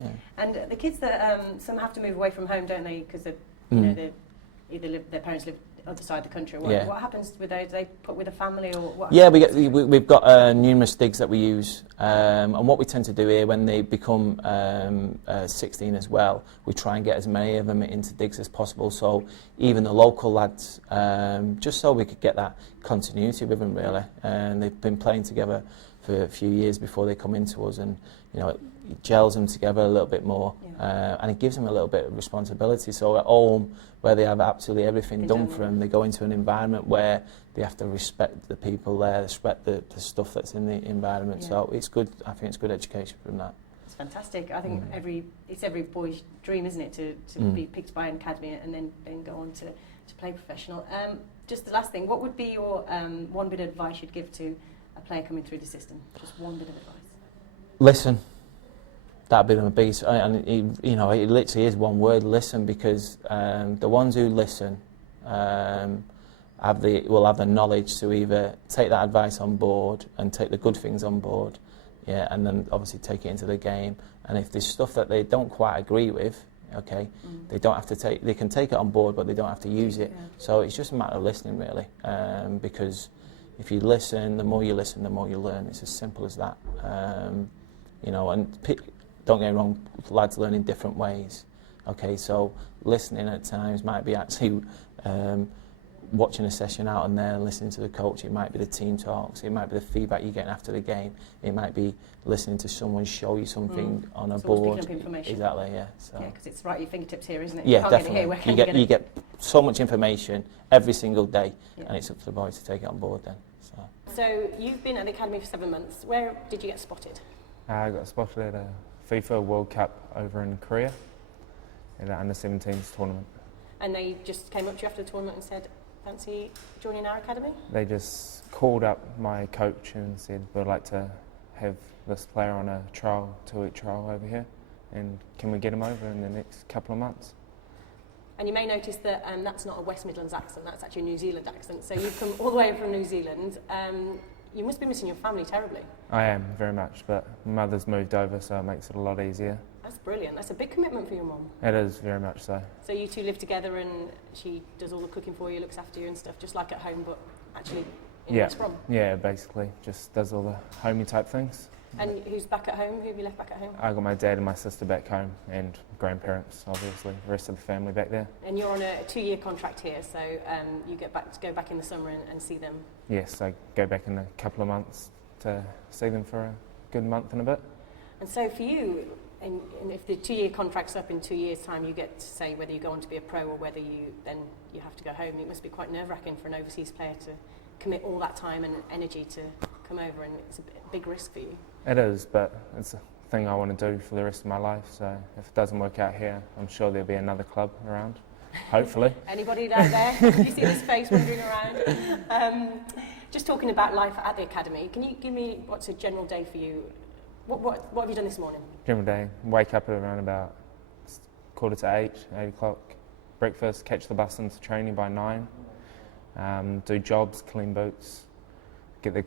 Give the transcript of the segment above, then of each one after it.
Yeah. And the kids that some have to move away from home, don't they? Because they either their parents live other side of the country. What happens with those? Do they put with a family or what? Yeah, we've got numerous digs that we use, and what we tend to do here when they become 16 as well, we try and get as many of them into digs as possible. So even the local lads, just so we could get that continuity with them really. And they've been playing together for a few years before they come into us, and it gels them together a little bit more, and it gives them a little bit of responsibility. So at home, where they have absolutely everything done for them, they go into an environment where they have to respect the people there, respect the stuff that's in the environment. Yeah. So it's good. I think it's good education from that. It's fantastic. I think it's every boy's dream, isn't it, to be picked by an academy and then go on to play professional. Just the last thing, what would be your one bit of advice you'd give to a player coming through the system? Just one bit of advice. Listen. That'd be my biggest, and it literally is one word: listen. Because the ones who listen will have the knowledge to either take that advice on board and take the good things on board, and then obviously take it into the game. And if there's stuff that they don't quite agree with, they don't have to take. They can take it on board, but they don't have to use it. Yeah. So it's just a matter of listening, really, because if you listen, the more you listen, the more you learn. It's as simple as that. Don't get me wrong, lads learn in different ways. So listening at times might be actually watching a session out and there and listening to the coach. It might be the team talks. It might be the feedback you're getting after the game. It might be listening to someone show you something on a board. Picking up information. Exactly, yeah. So. Yeah, because it's right at your fingertips here, isn't it? Yeah, you can't definitely. Get it here. You get so much information every single day, and it's up to the boys to take it on board then. So you've been at the academy for 7 months. Where did you get spotted? I got spotted at a FIFA World Cup over in Korea in the under-17s tournament. And they just came up to you after the tournament and said, fancy joining our academy? They just called up my coach and said, we'd like to have this player on a trial, 2-week trial over here, and can we get him over in the next couple of months? And you may notice that that's not a West Midlands accent, that's actually a New Zealand accent. So you've come all the way from New Zealand. You must be missing your family terribly. I am, very much, but my mother's moved over, so it makes it a lot easier. That's brilliant. That's a big commitment for your mum. It is, very much so. So you two live together and she does all the cooking for you, looks after you and stuff, just like at home, but actually in West Brom? Yeah, basically. Just does all the homey type things. And who's back at home? Who have you left back at home? I got my dad and my sister back home, and grandparents, obviously, the rest of the family back there. And you're on a 2-year contract here, so you go back in the summer and see them? Yes, I go back in a couple of months to see them for a good month and a bit. And so for you, and if the 2-year contract's up in 2 years' time, you get to say whether you go on to be a pro or whether you have to go home. It must be quite nerve-wracking for an overseas player to commit all that time and energy to come over, and it's a big risk for you. It is, but it's a thing I want to do for the rest of my life, so if it doesn't work out here, I'm sure there'll be another club around, hopefully. Anybody out there? Do you see this face wandering around? Just talking about life at the academy, can you give me what's a general day for you? What have you done this morning? General day, wake up at around about 7:45, 8 o'clock, breakfast, catch the bus into training by 9, do jobs, clean boots, get the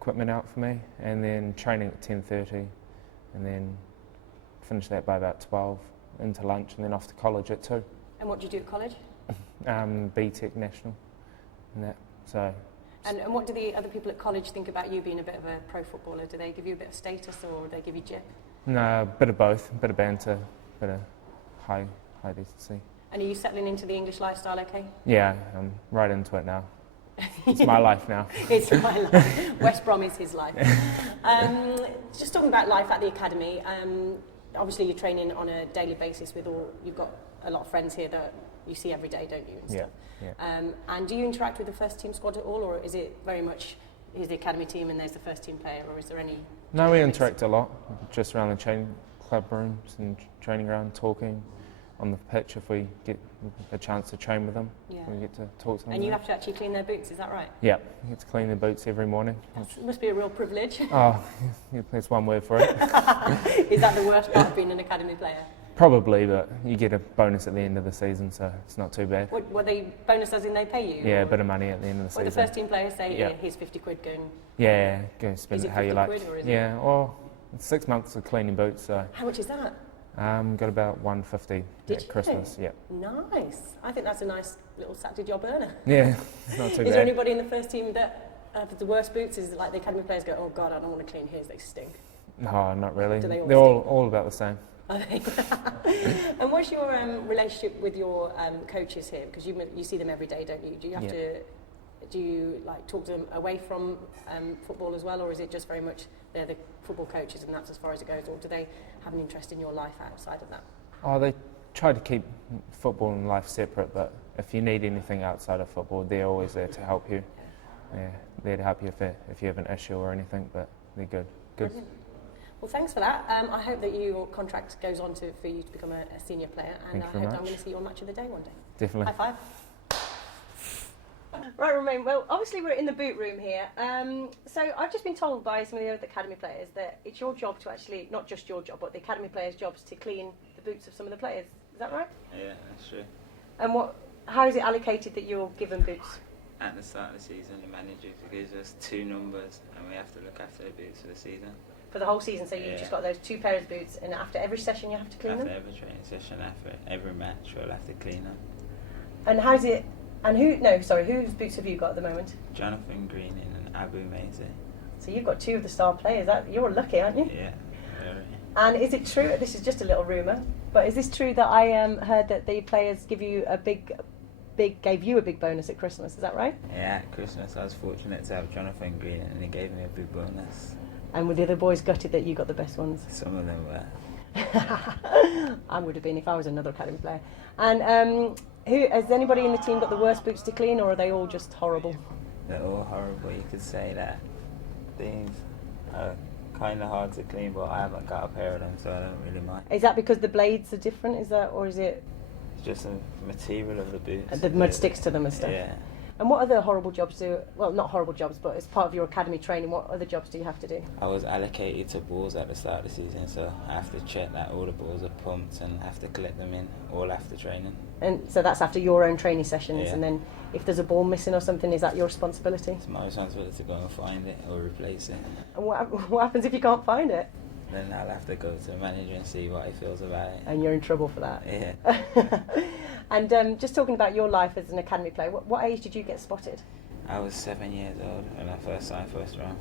equipment out for me, and then training at 10:30, and then finish that by about 12, into lunch, and then off to college at 2. And what do you do at college? BTEC National, and that, so... And what do the other people at college think about you being a bit of a pro footballer? Do they give you a bit of status, or do they give you jip? No, a bit of both, a bit of banter, a bit of high decency. And are you settling into the English lifestyle okay? Yeah, I'm right into it now. It's my life now. It's my life. West Brom is his life. Just talking about life at the academy, obviously you're training on a daily basis you've got a lot of friends here that you see every day, don't you? And stuff. Yeah. And do you interact with the first team squad at all, or is it very much here's the academy team and there's the first team player, or is there any... No, we interact a lot, just around the training club rooms and training ground, talking on the pitch if we get a chance to train with them. Yeah. We get to talk to them. And you have to actually clean their boots, is that right? Yeah, you get to clean their boots every morning. It must be a real privilege. Oh, there's one word for it. Is that the worst part of being an academy player? Probably, but you get a bonus at the end of the season, so it's not too bad. What they bonus as in they pay you? Yeah, a bit of money at the end of the season. The first team players say, here's 50 quid, go and... Yeah, go spend it how you like. Quid, or is yeah, well, it's 6 months of cleaning boots, so... How much is that? Got about 150 Did at you? Christmas. Yeah. Nice. I think that's a nice little Saturday job earner. Yeah, it's not too Is there bad. anybody in the first team that have the worst boots? Is it like the academy players go, oh God, I don't want to clean his, they stink. No, not really. Do they all They're all about the same. Are they? And what's your relationship with your coaches here? Because you see them every day, don't you? Do you have do you like talk to them away from football as well, or is it just very much they're the football coaches and that's as far as it goes, or do they have an interest in your life outside of that? Oh, they try to keep football and life separate, but if you need anything outside of football, they're always there to help you. Yeah, there to help you if you have an issue or anything, but they're good. Brilliant. Well, thanks for that. I hope that your contract goes on for you to become a senior player, and I hope that I'm going to see you on Match of the Day one day. Definitely. High five. Right, Romain, well, obviously we're in the boot room here. So I've just been told by some of the other academy players that it's your job to actually, not just your job, but the academy players' jobs to clean the boots of some of the players. Is that right? Yeah, that's true. And how is it allocated that you're given boots? At the start of the season, the manager gives us 2 numbers and we have to look after the boots for the season. For the whole season, so you've just got those 2 pairs of boots, and after every session you have to clean After them? every training session, after every match, we'll have to clean them. And how's it, and whose boots have you got at the moment? Jonathan Greening and Abu Maize. So you've got 2 of the star players. You're lucky, aren't you? Yeah, very. And is it true, this is just a little rumour, but is this true that I heard that the players gave you a big bonus at Christmas, is that right? Yeah, at Christmas I was fortunate to have Jonathan Greening and he gave me a big bonus. And were the other boys gutted that you got the best ones? Some of them were. I would have been if I was another academy player. And has anybody in the team got the worst boots to clean, or are they all just horrible? They're all horrible. You could say that things are kind of hard to clean, but I haven't got a pair of them, so I don't really mind. Is that because the blades are different, or is it It's just the material of the boots. the mud sticks to them and stuff? Yeah. And what other horrible jobs not horrible jobs, but as part of your academy training, what other jobs do you have to do? I was allocated to balls at the start of the season, so I have to check that all the balls are pumped and have to collect them in all after training. And so that's after your own training sessions, Yeah. and then if there's a ball missing or something, is that your responsibility? It's my responsibility to go and find it or replace it. And what happens if you can't find it? Then I'll have to go to the manager and see what he feels about it. And you're in trouble for that. Yeah. And just talking about your life as an academy player, what age did you get spotted? I was 7 years old when I first signed West Brom.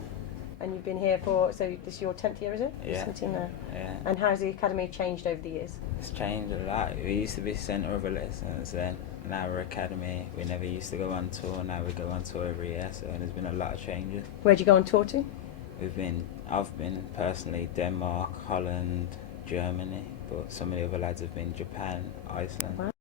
And you've been here so this is your 10th year, is it? Yeah. 17 there. Yeah. And how has the academy changed over the years? It's changed a lot. We used to be centre of the lessons then. Now we're academy. We never used to go on tour. Now we go on tour every year. So there's been a lot of changes. Where'd you go on tour to? I've been personally Denmark, Holland, Germany, but some of the other lads have been Japan, Iceland. Wow.